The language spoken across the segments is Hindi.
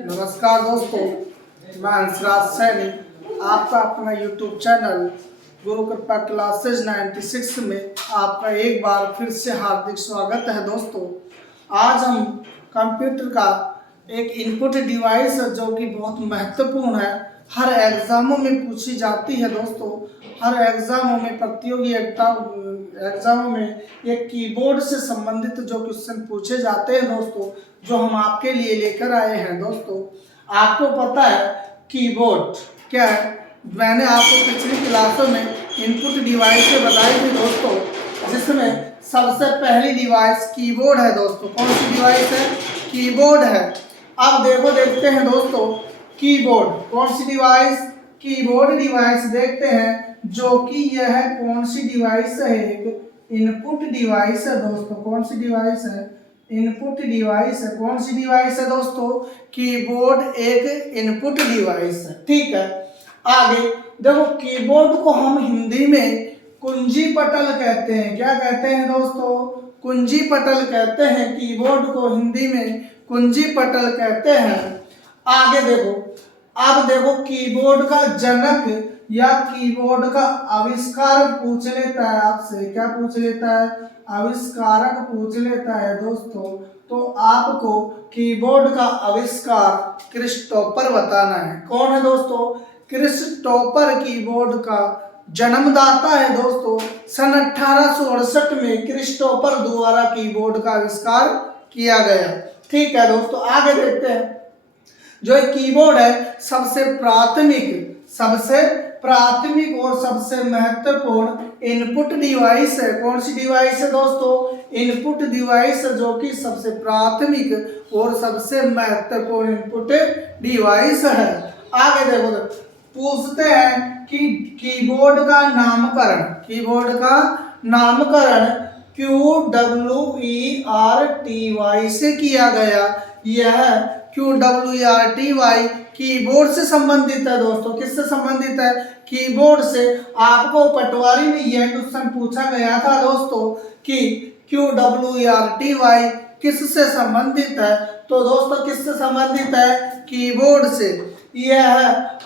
नमस्कार दोस्तों, मैं हंसराज सैनी आपका अपना YouTube चैनल गुरु कृपा क्लासेज 96 में आपका एक बार फिर से हार्दिक स्वागत है। दोस्तों, आज हम कंप्यूटर का एक इनपुट डिवाइस है जो कि बहुत महत्वपूर्ण है, हर एग्जामों में पूछी जाती है। दोस्तों, हर एग्जामों में, प्रतियोगी एग्जामों में एक कीबोर्ड से संबंधित जो क्वेश्चन पूछे जाते हैं दोस्तों, जो हम आपके लिए लेकर आए हैं। दोस्तों, आपको पता है कीबोर्ड क्या है? मैंने आपको पिछली क्लासों में इनपुट डिवाइस से बताई थी दोस्तों, जिसमें सबसे पहली डिवाइस कीबोर्ड है। दोस्तों, कौन सी डिवाइस है? कीबोर्ड है। अब देखते हैं दोस्तों, कीबोर्ड कौन सी डिवाइस? कीबोर्ड डिवाइस देखते हैं, जो कि यह कौन सी डिवाइस है? एक इनपुट डिवाइस है दोस्तों। कौन सी डिवाइस है? इनपुट डिवाइस है। कौन सी डिवाइस है दोस्तों? कीबोर्ड एक इनपुट डिवाइस है। ठीक है, आगे देखो, कीबोर्ड को हम हिंदी में कुंजी पटल कहते हैं। क्या कहते हैं दोस्तों? कुंजी पटल कहते हैं। कीबोर्ड को हिंदी में कुंजी पटल कहते हैं। आगे देखो, अब देखो, कीबोर्ड का जनक या कीबोर्ड का आविष्कार पूछ लेता है आपसे। क्या पूछ लेता है? आविष्कारक पूछ लेता है दोस्तों। तो आपको कीबोर्ड का आविष्कार क्रिस्टोफर बताना है। कौन है दोस्तों? क्रिस्टोफर कीबोर्ड का जन्मदाता है दोस्तों। सन 1868 में क्रिस्टोफर द्वारा कीबोर्ड का आविष्कार किया गया। ठीक है दोस्तों, आगे देखते हैं। जो एक कीबोर्ड है सबसे प्राथमिक और सबसे महत्वपूर्ण इनपुट डिवाइस है। कौन सी डिवाइस है दोस्तों? इनपुट डिवाइस, जो कि सबसे प्राथमिक और सबसे महत्वपूर्ण इनपुट डिवाइस है। आगे देखो, पूछते हैं कि कीबोर्ड का नामकरण QWERTY से किया गया। यह QWERTY कीबोर्ड से संबंधित है दोस्तों। किससे संबंधित है? कीबोर्ड से। आपको पटवारी में यह क्वेश्चन पूछा गया था दोस्तों कि QWERTY किससे संबंधित है। तो दोस्तों, किससे संबंधित है? कीबोर्ड से। यह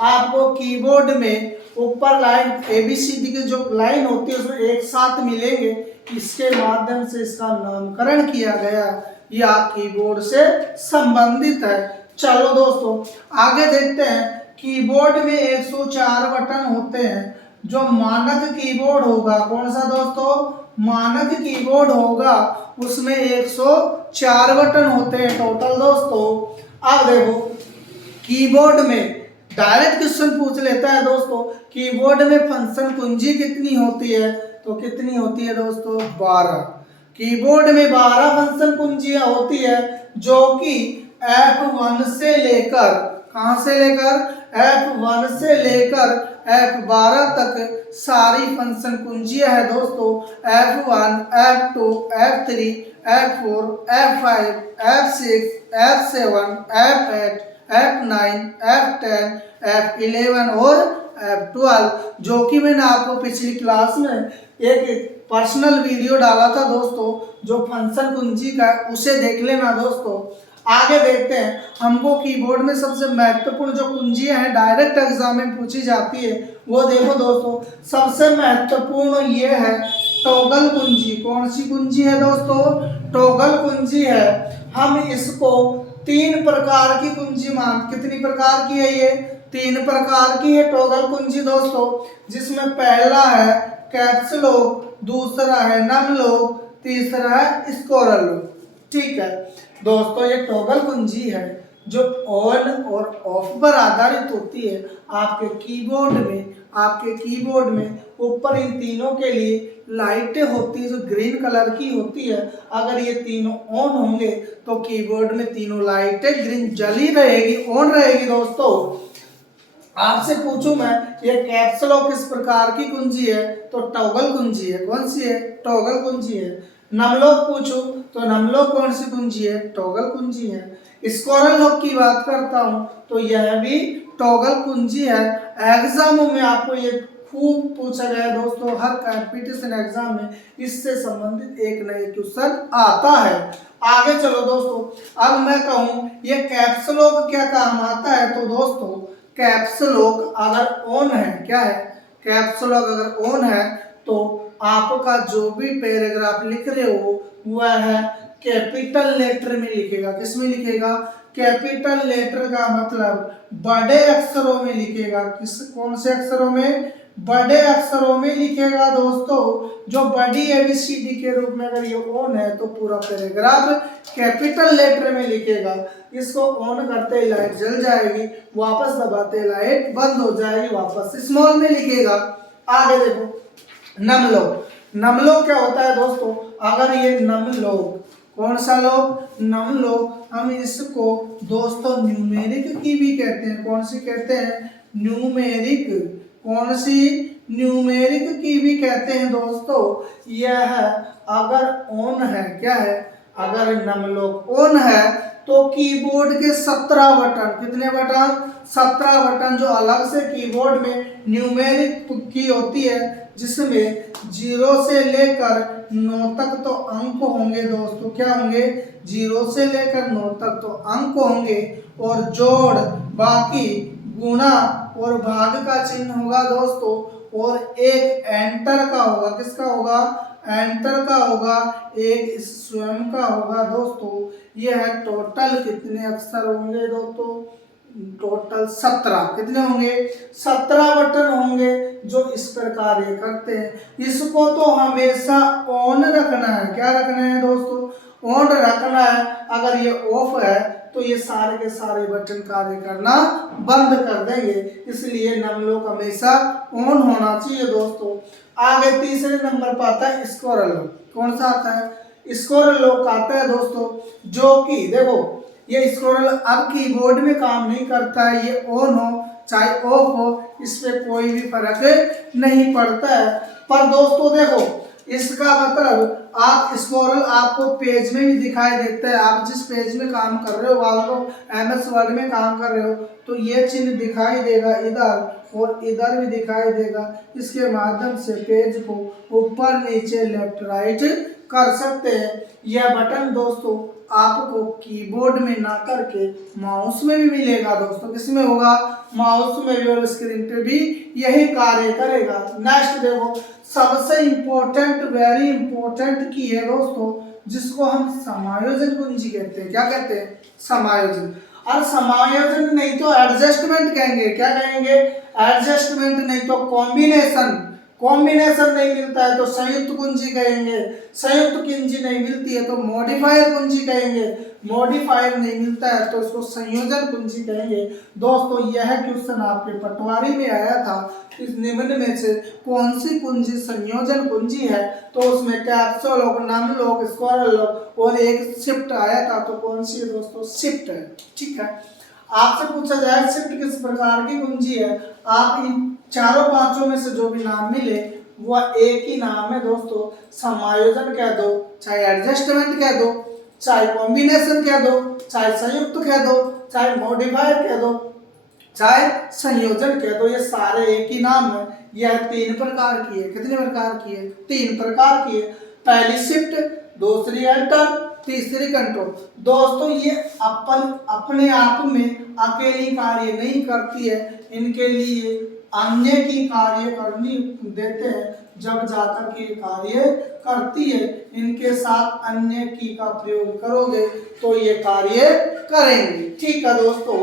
आपको कीबोर्ड में ऊपर लाइन ABCD की जो लाइन होती है उसमें एक साथ मिलेंगे, इसके माध्यम से इसका नामकरण किया गया। यह कीबोर्ड से संबंधित है। चलो दोस्तों, आगे देखते हैं। कीबोर्ड में 104 बटन होते हैं। जो मानक कीबोर्ड होगा, कौन सा दोस्तों? मानक कीबोर्ड होगा, उसमें 104 बटन होते हैं टोटल दोस्तों। अब देखो, कीबोर्ड में डायरेक्ट क्वेश्चन पूछ लेता है दोस्तों, कीबोर्ड में फंक्शन कुंजी कितनी होती है? तो कितनी होती है दोस्तों? 12। कीबोर्ड में 12 फंक्शन कुंजियां होती है, जो कि F1 से लेकर, कहां से लेकर? F1 से लेकर F12 तक सारी फंक्शन कुंजियां है दोस्तों। F1, F2, F3, F4, F5, F6, F7, F8, F9, F10, F11 और F12, जो कि मैंने आपको पिछली क्लास में एक पर्सनल वीडियो डाला था दोस्तों, जो फंक्शन कुंजी का, उसे देख लेना दोस्तों। आगे देखते हैं, हमको कीबोर्ड में सबसे महत्वपूर्ण जो कुंजियां हैं डायरेक्ट एग्जाम में पूछी जाती है, वो देखो दोस्तों। सबसे महत्वपूर्ण ये है टॉगल कुंजी। कौन सी कुंजी है दोस्तों? टॉगल कुंजी है। हम इसको 3 प्रकार की कुंजी कितनी प्रकार की है? ये 3 प्रकार की है टॉगल कुंजी दोस्तों, जिसमें पहला है कैप्स लॉक, दूसरा है नम लॉक, तीसरा है स्क्रोल लॉक। ठीक है दोस्तों, ये टॉगल कुंजी है जो ऑन और ऑफ पर आधारित होती है। आपके कीबोर्ड में ऊपर इन तीनों के लिए लाइटें होती है जो ग्रीन कलर की होती है। अगर ये तीनों ऑन होंगे तो कीबोर्ड में तीनों लाइटें ग्रीन जली रहेगी, ऑन रहेगी दोस्तों। आपसे पूछूं मैं, ये कैप्स लॉक किस प्रकार की कुंजी है? तो टॉगल कुंजी है। कौन सी है? टॉगल कुंजी है। नम लॉक पूछूं तो नम लॉक कौन सी कुंजी है? टॉगल कुंजी है। स्क्रोल लॉक की बात करता हूं तो यह भी टॉगल कुंजी है। एग्जामों में आपको ये खूब पूछा गया दोस्तों, हर कंपटीशन एग्जाम में इससे संबंधित एक नए क्वेश्चन आता है। आगे चलो दोस्तों, अब मैं कहूँ ये कैप्स लॉक क्या काम आता है, तो दोस्तों कैप्स लॉक अगर ऑन है, क्या है, कैप्स लॉक अगर ऑन है तो आपका जो भी पैराग्राफ लिख रहे हो वह है कैपिटल लेटर में लिखेगा। किस में लिखेगा, कैपिटल लेटर का मतलब बड़े अक्षरों में लिखेगा। किस, कौन से अक्षरों में, बड़े अक्षरों में लिखेगा दोस्तों। जो बड़ी एबीसीडी के रूप में अगर ये ऑन है तो पूरा पैराग्राफ कैपिटल लेटर में लिखेगा। इसको ऑन करते ही लाइट जल जाएगी, वापस दबाते लाइट बंद हो जाएगी, वापस स्मॉल में लिखेगा। आगे देखो नमलो, नमलो क्या होता है दोस्तों, अगर ये नमलो, कौन सा लोग, नमलो, हम इसको दोस्तों न्यूमेरिक की भी कहते हैं। कौन सी कहते हैं, न्यूमेरिक, कौन सी, न्यूमेरिक की भी कहते हैं दोस्तों। यह अगर ऑन है, क्या है, अगर नमलोक ऑन है तो कीबोर्ड के 17 बटन, कितने बटन, 17 बटन जो अलग से कीबोर्ड में न्यूमेरिक की होती है, जिसमें 0 से लेकर 9 तक तो अंक होंगे दोस्तों। क्या होंगे, 0 से लेकर 9 तक तो अंक होंगे, और जोड़, बाकी, गुणा और भाग का चिन्ह होगा दोस्तों, और एक एंटर का होगा। किसका होगा, एंटर का होगा, एक स्वयं का होगा दोस्तों। ये है टोटल कितने अक्षर होंगे दोस्तों, टोटल 17। कितने होंगे, 17 बटन होंगे जो इस पर कार्य करते हैं। इसको तो हमेशा ऑन रखना है। क्या रखना है दोस्तों, ऑन रखना है। अगर ये ऑफ है तो ये सारे के सारे बटन कार्य करना बंद कर देंगे, इसलिए नमलोक हमेशा ऑन होना चाहिए दोस्तों। आगे तीसरे नंबर पर आता है स्क्रोल लॉक। कौन सा आता है, स्क्रोल लॉक आता है दोस्तों, जो कि देखो ये स्क्रोल अब कीबोर्ड में काम नहीं करता है, ये ऑन हो चाहे ऑफ हो, इस पे कोई भी फर्क नहीं पड़ता है। पर दोस्तों देखो इसका मतलब आप स्क्रोल आपको पेज में भी दिखाई देता है। आप जिस पेज में काम कर रहे हो, मान लो MS वर्ड में काम कर रहे हो, तो ये चिन्ह दिखाई देगा इधर और इधर भी दिखाई देगा। इसके माध्यम से पेज को ऊपर नीचे लेफ्ट राइट कर सकते हैं। यह बटन दोस्तों आपको कीबोर्ड में ना करके माउस में भी मिलेगा दोस्तों। किसमें होगा, माउस में भी, और स्क्रीन पे भी यही कार्य करेगा। नेक्स्ट देखो सबसे इम्पोर्टेंट, वेरी इंपॉर्टेंट की है दोस्तों, जिसको हम समायोजन कुंजी कहते हैं। क्या कहते हैं, समायोजन। और समायोजन नहीं तो एडजस्टमेंट कहेंगे। क्या कहेंगे, एडजस्टमेंट, नहीं तो कॉम्बिनेशन। कॉम्बिनेशन नहीं मिलता है तो संयुक्त कुंजी कहेंगे। संयुक्त कुंजी नहीं मिलती है तो मॉडिफायर कुंजी कहेंगे। मॉडिफायर नहीं मिलता है तो इसको संयोजन कुंजी कहेंगे। दोस्तों यह क्वेश्चन आपके पटवारी में आया था, इस निम्न में से कौन सी कुंजी संयोजन कुंजी है, तो उसमें caps lock, num lock, scroll lock और एक शिफ्ट आया था, तो कौन सी है दोस्तों, शिफ्ट है। ठीक है, आपसे पूछा जाए शिफ्ट किस प्रकार की कुंजी है, आप इन चारों पांचों में से जो भी नाम मिले वह एक ही नाम है दोस्तों। समायोजन कह दो, चाहे एडजस्टमेंट कह दो, चाहे कॉम्बिनेशन कह दो, चाहे संयुक्त कह दो, चाहे मॉडिफायर कह दो, चाहे संयोजन कह दो, ये सारे एक ही नाम है। यह 3 प्रकार की है। कितने प्रकार की है, 3 प्रकार की है। पहली शिफ्ट, दूसरी एंटर, तीसरी कंट्रोल। दोस्तों ये अपने आप में अकेली कार्य नहीं करती है, इनके लिए अन्य की कार्य करनी देते हैं, जब जाकर के कार्य करती है। इनके साथ अन्य की का प्रयोग करोगे तो ये कार्य करेंगे। ठीक है दोस्तों,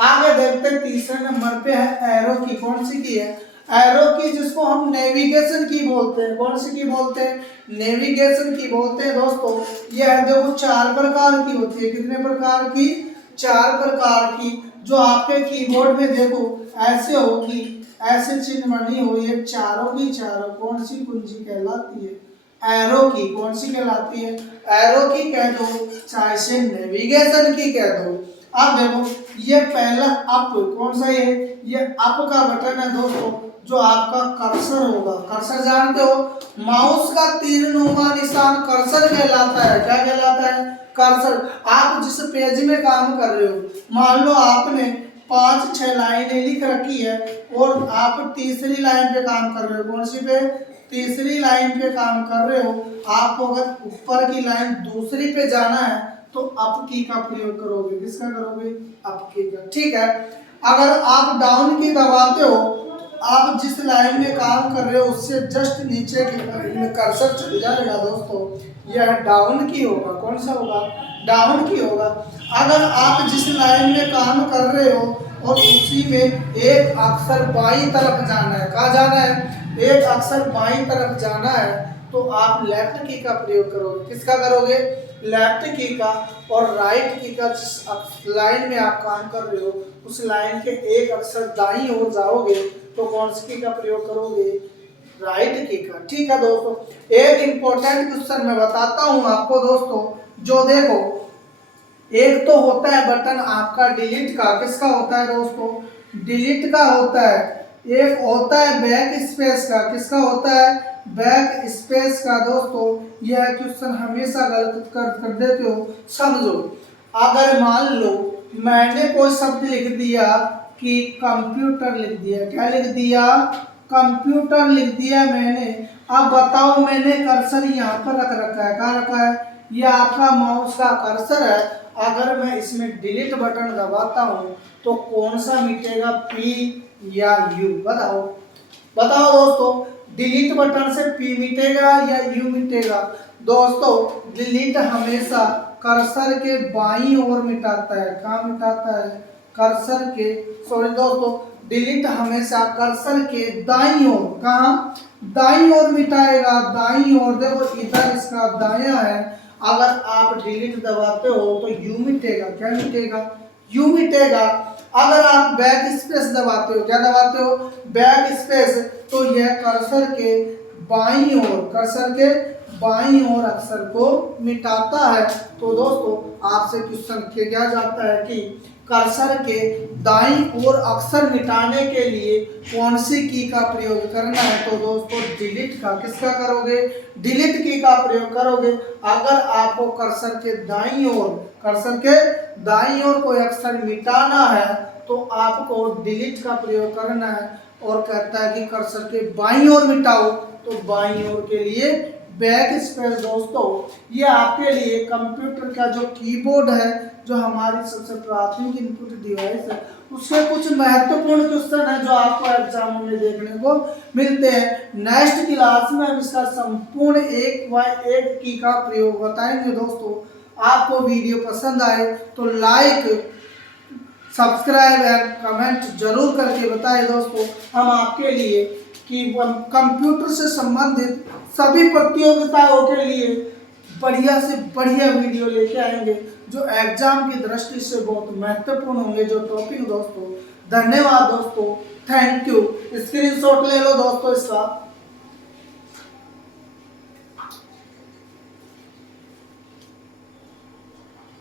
आगे देखते हैं तीसरे नंबर पे है एरो की। कौन सी की है, एरो की, जिसको हम नेविगेशन की बोलते हैं। कौन सी की बोलते हैं, नेविगेशन की बोलते हैं दोस्तों। यह देखो 4 प्रकार की होती है। कितने प्रकार की, 4 प्रकार की, जो आपके कीबोर्ड में देखो ऐसे होगी, ऐसे चिन्ह बनी हुई है, चारों की चारों कौन सी कुंजी कहलाती है, एरो की। कौन सी कहलाती है, एरो की कह दो, चाहे से नेविगेशन की कह दो। अब देखो ये पहला अप, कौन सा है, ये अप का बटन है दोस्तों, जो आपका कर्सर होगा। कर्सर जानते हो, माउस का तीरनुमा निशान कर्सर कहलाता है। क्या कहलाता है, कर्सर। आप जिस पेज में काम कर रहे हो, मान लो आपने 5-6 लाइनें लिख रखी है और आप तीसरी लाइन पे काम कर रहे हो। कौन सी पे, तीसरी लाइन पे काम कर रहे हो, आपको अगर ऊपर की लाइन दूसरी पे जाना है तो अप की का प्रयोग करोगे। किसका करोगे? अप की का। ठीक है। अगर आप डाउन की दबाते हो, आप जिस लाइन में काम कर रहे हो उससे जस्ट नीचे की लाइन में कर्सर चल जाएगा दोस्तों, यह डाउन की होगा। कौन सा होगा? डाउन की होगा। अगर आप जिस लाइन में काम कर रहे हो और उसी में एक अक्षर बाईं तरफ जाना है, कहाँ जाना है? एक अक्षर बाईं तरफ जाना है, तो आप लेफ्ट की का प्रयोग करोगे। किसका करोगे? लेफ्ट की का। और राइट की का जिस लाइन में आप काम कर रहे हो उस लाइन के एक अक्षर दाईं ओर जाओगे तो कौन सी की का प्रयोग करोगे? राइट की का। ठीक है दोस्तों, एक इंपॉर्टेंट क्वेश्चन मैं बताता हूं आपको दोस्तों, जो देखो, एक तो होता है बटन आपका डिलीट का। किसका होता है दोस्तों? डिलीट का होता है। एक होता है बैक स्पेस का। किसका होता है? बैक स्पेस का। दोस्तों यह क्वेश्चन हमेशा गलत कर देते हो। समझो, अगर मान लो मैंने कोई शब्द लिख दिया कि कंप्यूटर लिख दिया। क्या लिख दिया? कंप्यूटर लिख दिया मैंने। अब बताओ, मैंने कर्सर यहाँ पर रख रखा है। कहाँ रखा है? यह आपका माउस का कर्सर है। अगर मैं इसमें डिलीट बटन दबाता हूँ तो कौन सा मिटेगा? पी या यू? बताओ बताओ दोस्तों, डिलीट बटन से पी मिटेगा या यू मिटेगा? दोस्तों डिलीट हमेशा कर्सर के बाईं ओर मिटाता है। कहाँ मिटाता है? कर्सर के, सॉरी दोस्तों, डिलीट हमेशा कर्सर के दाईं ओर। कहाँ? दाईं ओर मिटाएगा। दाईं ओर। देखो इधर इसका दायां है। अगर आप डिलीट दबाते हो तो यू मिटेगा। क्या मिटेगा? यू मिटेगा। अगर आप बैक स्पेस दबाते हो, क्या दबाते हो? बैक स्पेस, तो यह कर्सर के बाईं ओर, कर्सर के बाईं ओर अक्षर को मिटाता है। तो दोस्तों आपसे क्वेश्चन किया जाता है कि कर्सर के दाईं ओर अक्षर मिटाने के लिए कौन सी की का प्रयोग करना है? तो दोस्तों डिलीट का। किसका करोगे? डिलीट की का प्रयोग करोगे। अगर आपको कर्सर के दाईं ओर, कर्सर के दाईं ओर कोई अक्षर मिटाना है तो आपको डिलीट का प्रयोग करना है। और कहता है कि कर्सर के बाईं ओर मिटाओ, तो बाईं ओर के लिए बैक स्पेस। दोस्तों ये आपके लिए कंप्यूटर का जो कीबोर्ड है, जो हमारी सबसे प्राथमिक इनपुट डिवाइस है, उसके कुछ महत्वपूर्ण क्वेश्चन है जो आपको एग्जाम में देखने को मिलते हैं। नेक्स्ट क्लास में हम इसका संपूर्ण एक बाय एक की का प्रयोग बताएंगे। दोस्तों आपको वीडियो पसंद आए तो लाइक, सब्सक्राइब एंड कमेंट जरूर करके बताएं। दोस्तों हम आपके लिए कि कंप्यूटर से संबंधित सभी प्रतियोगिताओं के लिए बढ़िया से बढ़िया वीडियो लेके आएंगे जो एग्जाम की दृष्टि से बहुत महत्वपूर्ण होंगे, जो टॉपिक। दोस्तों धन्यवाद दोस्तों, थैंक यू। स्क्रीनशॉट ले लो दोस्तों इसका।